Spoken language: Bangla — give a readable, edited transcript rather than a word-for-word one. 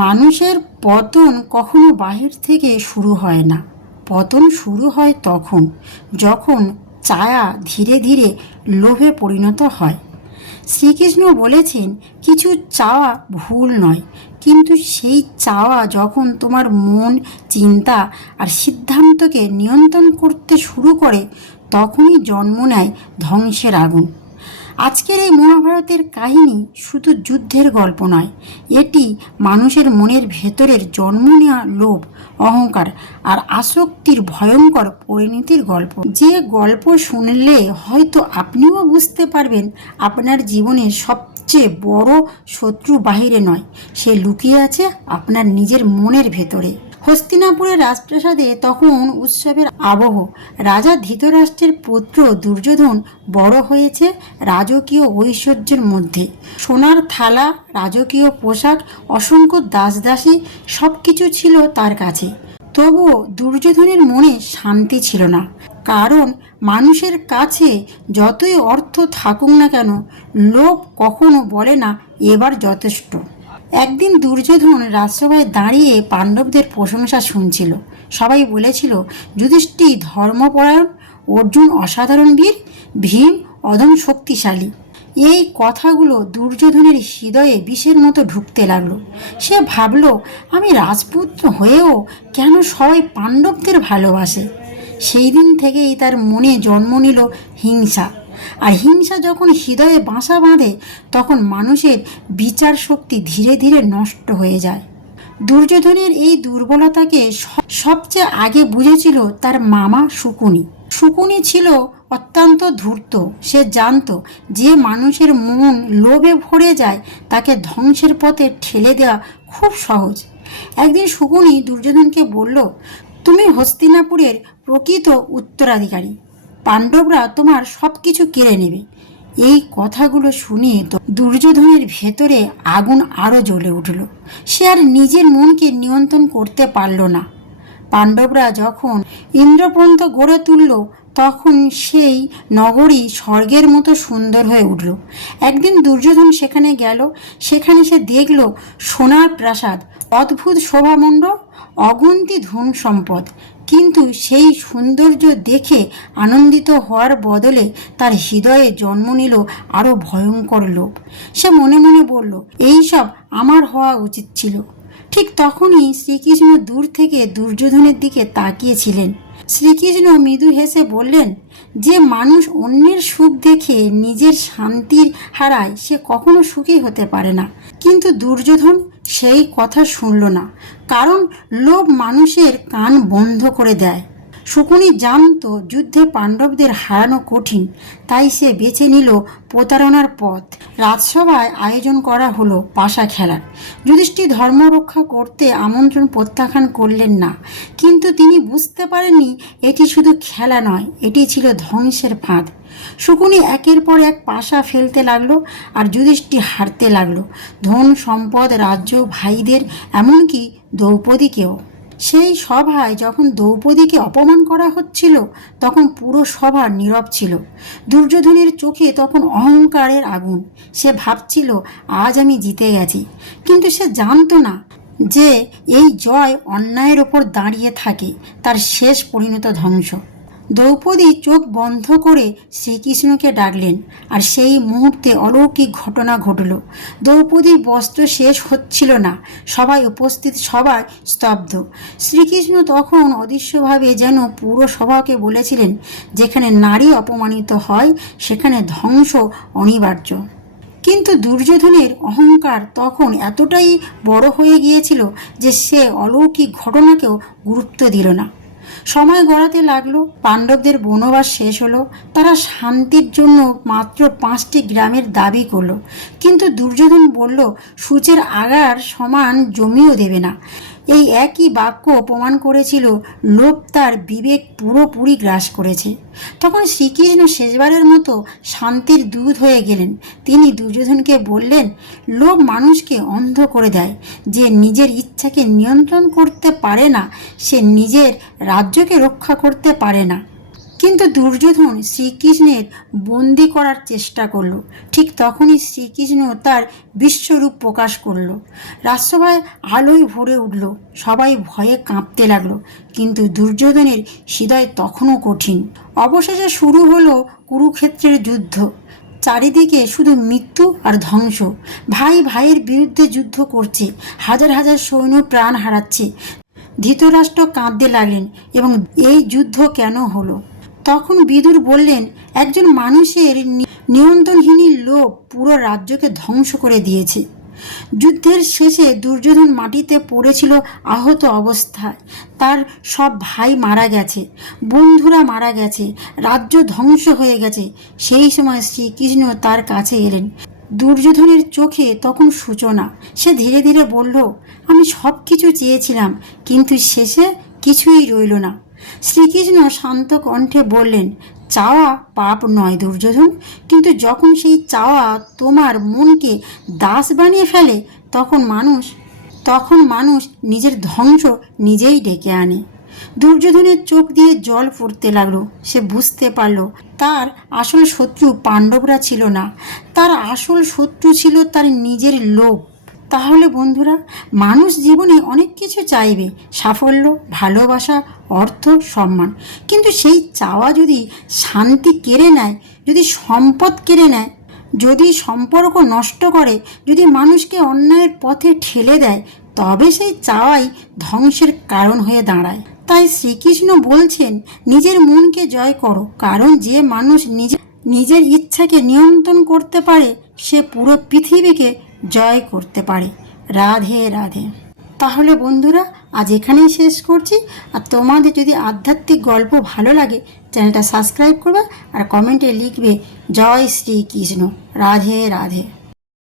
মানুষের পতন কখনো বাহির থেকে শুরু হয় না। পতন শুরু হয় তখন যখন ছায়া ধীরে ধীরে লোভে পরিণত হয়। শ্রীকৃষ্ণ বলেছেন, কিছু চাওয়া ভুল নয়, কিন্তু সেই চাওয়া যখন তোমার মন, চিন্তা আর সিদ্ধান্তকে নিয়ন্ত্রণ করতে শুরু করে, তখনই জন্ম নেয় ধ্বংসের আগুন। আজকের এই মহাভারতের কাহিনী শুধু যুদ্ধের গল্প নয়, এটি মানুষের মনের ভেতরের জন্ম নেওয়া লোভ, অহংকার আর আসক্তির ভয়ঙ্কর পরিণতির গল্প। যে গল্প শুনলে হয়তো আপনিও বুঝতে পারবেন আপনার জীবনের সবচেয়ে বড় শত্রু বাহিরে নয়, সে লুকিয়ে আছে আপনার নিজের মনের ভেতরে। হস্তিনাপুরের রাজপ্রাসাদে তখন উৎসবের আবহ। রাজা ধৃতরাষ্ট্রের পুত্র দুর্যোধন বড় হয়েছে রাজকীয় ঐশ্বর্যের মধ্যে। সোনার থালা, রাজকীয় পোশাক, অসংখ্য দাসদাসী, সব কিছু ছিল তার কাছে। তবুও দুর্যোধনের মনে শান্তি ছিল না, কারণ মানুষের কাছে যতই অর্থ থাকুক না কেন, লোভ কখনো বলে না এবার যথেষ্ট। একদিন দুর্যোধন রাজসভায় দাঁড়িয়ে পাণ্ডবদের প্রশংসা শুনছিল। সবাই বলেছিল, যুধিষ্ঠির ধর্মপরায়ণ, অর্জুন অসাধারণ বীর, ভীম অদম শক্তিশালী। এই কথাগুলো দুর্যোধনের হৃদয়ে বিষের মতো ঢুকতে লাগলো। সে ভাবল, আমি রাজপুত্র হয়েও কেন সবাই পাণ্ডবদের ভালোবাসে? সেই দিন থেকেই তার মনে জন্ম নিল হিংসা। আর হিংসা যখন হৃদয়ে বাসা বাঁধে, তখন মানুষের বিচার শক্তি ধীরে ধীরে নষ্ট হয়ে যায়। দুর্যোধনের এই দুর্বলতাকে সবচেয়ে আগে বুঝেছিল তার মামা শকুনি। শকুনি ছিল অত্যন্ত ধূর্ত। সে জানত, যে মানুষের মন লোভে ভরে যায় তাকে ধ্বংসের পথে ঠেলে দেওয়া খুব সহজ। একদিন শকুনি দুর্যোধনকে বলল, তুমি হস্তিনাপুরের প্রকৃত উত্তরাধিকারী, পাণ্ডবরা তোমার সব কিছু কেড়ে নেবে। এই কথাগুলো শুনে দুর্যোধনের ভেতরে আগুন আরও জ্বলে উঠল। সে আর নিজের মনকে নিয়ন্ত্রণ করতে পারল না। পাণ্ডবরা যখন ইন্দ্রপ্রস্থ গড়ে তুলল, তখন সেই নগরী স্বর্গের মতো সুন্দর হয়ে উঠল। একদিন দুর্যোধন সেখানে গেল। সেখানে সে দেখল সোনার প্রাসাদ, অদ্ভুত শোভামণ্ডপ, অগুন্তি ধন সম্পদ। কিন্তু সেই সৌন্দর্য দেখে আনন্দিত হওয়ার বদলে তার হৃদয়ে জন্ম নিল আরও ভয়ঙ্কর লোভ। সে মনে মনে বলল, এইসব আমার হওয়া উচিত ছিল। ঠিক তখনই শ্রীকৃষ্ণ দূর থেকে দুর্যোধনের দিকে তাকিয়েছিলেন। শ্রীকৃষ্ণ মৃদু হেসে বললেন, যে মানুষ অন্যের সুখ দেখে নিজের শান্তির হারায়, সে কখনো সুখী হতে পারে না। কিন্তু দুর্যোধন সেই কথা শুনল না, কারণ লোভ মানুষের কান বন্ধ করে দেয়। শকুনি জানত যুদ্ধে পাণ্ডবদের হারানো কঠিন, তাই সে বেছে নিল প্রতারণার পথ। রাজসভায় আয়োজন করা হলো পাশা খেলার। যুধিষ্ঠির ধর্ম রক্ষা করতে আমন্ত্রণ প্রত্যাখ্যান করলেন না, কিন্তু তিনি বুঝতে পারেননি এটি শুধু খেলা নয়, এটি ছিল ধ্বংসের ফাঁদ। শকুনি একের পর এক পাশা ফেলতে লাগলো, আর যুধিষ্ঠির হারতে লাগলো। ধন সম্পদ, রাজ্য, ভাইদের, এমনকি দ্রৌপদীকেও। সেই সভায় যখন দ্রৌপদীকে অপমান করা হচ্ছিল, তখন পুরো সভা নীরব ছিল। দুর্যোধনের চোখে তখন অহংকারের আগুন। সে ভাবছিল, আজ আমি জিতে গেছি। কিন্তু সে জানতো না যে এই জয় অন্যায়ের ওপর দাঁড়িয়ে থাকে, তার শেষ পরিণত ধ্বংস। দ্রৌপদী চোখ বন্ধ করে শ্রীকৃষ্ণকে ডাকলেন, আর সেই মুহূর্তে অলৌকিক ঘটনা ঘটল। দ্রৌপদীর বস্ত্র শেষ হচ্ছিল না, সবাই উপস্থিত সবাই স্তব্ধ। শ্রীকৃষ্ণ তখন অদৃশ্যভাবে যেন পুরো সভাকে বলেছিলেন, যেখানে নারী অপমানিত হয়, সেখানে ধ্বংস অনিবার্য। কিন্তু দুর্যোধনের অহংকার তখন এতটাই বড় হয়ে গিয়েছিল যে সে অলৌকিক ঘটনাকেও গুরুত্ব দিল না। সময় গড়াতে লাগলো। পাণ্ডবদের বনবাস শেষ হলো। তারা শান্তির জন্য মাত্র 5টি গ্রামের দাবি করলো, কিন্তু দুর্যোধন বলল, সূচের আগার সমান জমিও দেবে না। এই একই বাক্য প্রমাণ করেছিল লোভ তার বিবেক পুরোপুরি গ্রাস করেছে। তখন শ্রীকৃষ্ণ শেষবারের মতো শান্তির দূত হয়ে গেলেন। তিনি দুর্যোধনকে বললেন, লোভ মানুষকে অন্ধ করে দেয়। যে নিজের ইচ্ছাকে নিয়ন্ত্রণ করতে পারে না, সে নিজের রাজ্যকে রক্ষা করতে পারে না। কিন্তু দুর্যোধন শ্রীকৃষ্ণের বন্দি করার চেষ্টা করলো। ঠিক তখনই শ্রীকৃষ্ণ তার বিশ্বরূপ প্রকাশ করলো। রাজসভায় আলোয় ভরে উঠল, সবাই ভয়ে কাঁপতে লাগলো। কিন্তু দুর্যোধনের হৃদয় তখনও কঠিন। অবশেষে শুরু হলো কুরুক্ষেত্রের যুদ্ধ। চারিদিকে শুধু মৃত্যু আর ধ্বংস। ভাই ভাইয়ের বিরুদ্ধে যুদ্ধ করছে, হাজার হাজার সৈন্য প্রাণ হারাচ্ছে। ধৃতরাষ্ট্র কাঁদতে লাগলেন এবং এই যুদ্ধ কেন হলো? তখন বিদুর বললেন, একজন মানুষের নিয়ন্ত্রণহীন লোভ পুরো রাজ্যকে ধ্বংস করে দিয়েছে। যুদ্ধের শেষে দুর্যোধন মাটিতে পড়েছিল আহত অবস্থায়। তার সব ভাই মারা গেছে, বন্ধুরা মারা গেছে, রাজ্য ধ্বংস হয়ে গেছে। সেই সময় শ্রীকৃষ্ণ তার কাছে এলেন। দুর্যোধনের চোখে তখন সূচনা। সে ধীরে ধীরে বলল, আমি সব কিছু চেয়েছিলাম, কিন্তু শেষে কিছুই রইল না। শ্রীকৃষ্ণ শান্ত কণ্ঠে বললেন, চাওয়া পাপ নয় দুর্যোধন, কিন্তু যখন সেই চাওয়া তোমার মনকে দাস বানিয়ে ফেলে তখন মানুষ নিজের ধ্বংস নিজেই ডেকে আনে। দুর্যোধনের চোখ দিয়ে জল পড়তে লাগলো। সে বুঝতে পারল তার আসল শত্রু পাণ্ডবরা ছিল না, তার আসল শত্রু ছিল তার নিজের লোভ। তাহলে বন্ধুরা, মানুষ জীবনে অনেক কিছু চাইবে, সাফল্য, ভালোবাসা, অর্থ, সম্মান, কিন্তু সেই চাওয়া যদি শান্তি কেড়ে নেয়, যদি সম্পদ কেড়ে নেয়, যদি সম্পর্ক নষ্ট করে, যদি মানুষকে অন্যায়ের পথে ঠেলে দেয়, তবে সেই চাওয়াই ধ্বংসের কারণ হয়ে দাঁড়ায়। তাই শ্রীকৃষ্ণ বলছেন, নিজের মনকে জয় করো, কারণ যে মানুষ নিজের ইচ্ছাকে নিয়ন্ত্রণ করতে পারে সে পুরো পৃথিবীকে জয় করতে পারে। রাধে রাধে। তাহলে বন্ধুরা, আজ এখানেই শেষ করছি। আর তোমাদের যদি আধ্যাত্মিক গল্প ভালো লাগে, চ্যানেলটা সাবস্ক্রাইব করবে আর কমেন্টে লিখবে জয় শ্রীকৃষ্ণ। রাধে রাধে।